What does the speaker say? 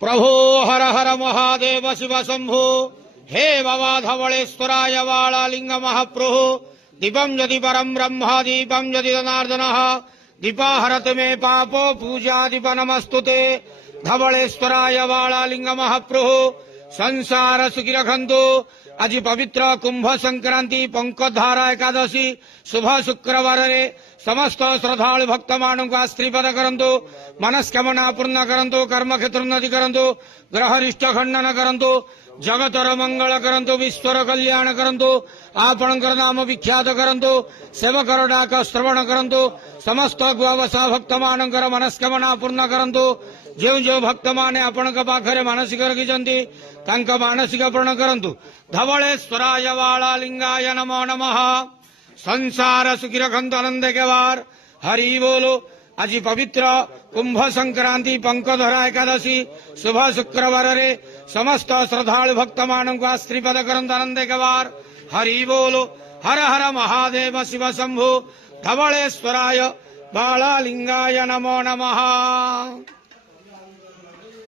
प्रभो हर हर महादेव शिव शंभो हे बाबा धवलेश्वराय वाळालिंग महाप्रभु दीपम यदि परम ब्रह्म दीपम यदि जनार्दन दीपाहरत मे पापो पूजा दीप नमस्तुते धवलेश्वराय वाळालिंग महाप्रभु संसार सुखी रखंतु आज पवित्र कुंभ संक्रांति पंकधारा एकादशी शुभ शुक्रवार रे समस्त श्रद्धालु भक्त मानक आश्रीपद करंतु मनस्कामना पूर्ण करंतु कर्म क्षेत्र उन्नति करंतु ग्रह रिष्ट खंडन करंतु जगतर मंगल करंतु विश्वर कल्याण करंतु आपणकर नाम विख्यात करंतु सेवकर डाक श्रवण करंतु समस्त गुआवसा भक्त मानकर मनस्कामना पूर्ण करंतु जो जो भक्त माने आपणक पाखरे मानसिक रखिछंती तांका मानसिक पूर्ण करंतु धवलेश्वराय वाळालिंगाय नमो नमः संसार सुखी रखंतु आनंद के वार हरि बोलो आज पवित्र कुंभ संक्रांति पंकधरा एकादशी शुभ शुक्रवार रे समस्त श्रद्धालु भक्त मानक आश्रीपद करंतु आनंद के वार हरि बोलो हर हर महादेव शिव शंभु धवलेश्वराय वाळालिंगाय नमो नमः।